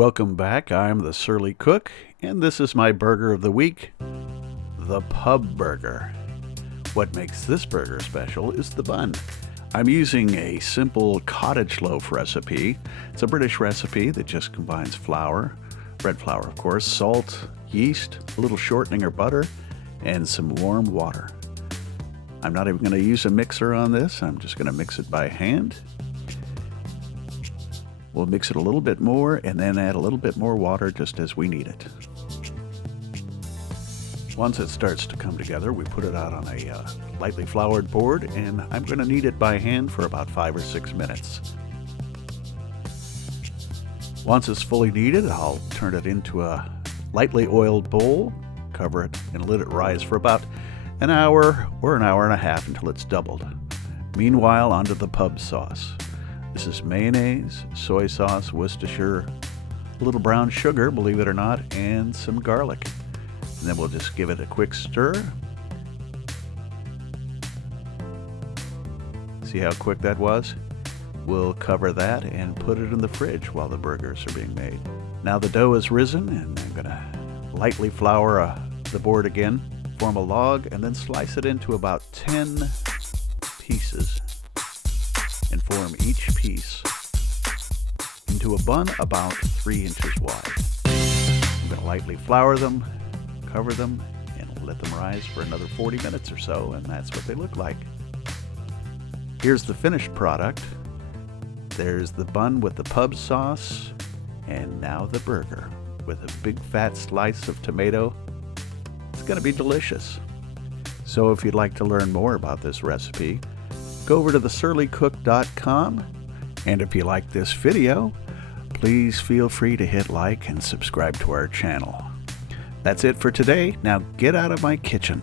Welcome back. I'm the Surly Cook, and this is my burger of the week, the Pub Burger. What makes this burger special is the bun. I'm using a simple cottage loaf recipe. It's a British recipe that just combines flour, bread flour of course, salt, yeast, a little shortening or butter, and some warm water. I'm not even going to use a mixer on this. I'm just going to mix it by hand. We'll mix it a little bit more and then add a little bit more water just as we need it. Once it starts to come together, we put it out on a lightly floured board, and I'm going to knead it by hand for about 5 or 6 minutes. Once it's fully kneaded, I'll turn it into a lightly oiled bowl, cover it, and let it rise for about an hour or an hour and a half until it's doubled. Meanwhile, onto the pub sauce. This is mayonnaise, soy sauce, Worcestershire, a little brown sugar, believe it or not, and some garlic. And then we'll just give it a quick stir. See how quick that was? We'll cover that and put it in the fridge while the burgers are being made. Now the dough is risen, and I'm going to lightly flour the board again, form a log, and then slice it into about 10 pieces. And form each piece into a bun about 3 inches wide. I'm going to lightly flour them, cover them, and let them rise for another 40 minutes or so, and that's what they look like. Here's the finished product. There's the bun with the pub sauce, and now the burger with a big fat slice of tomato. It's going to be delicious. So if you'd like to learn more about this recipe, go over to thesurlycook.com, and if you like this video, please feel free to hit like and subscribe to our channel. That's it for today. Now get out of my kitchen.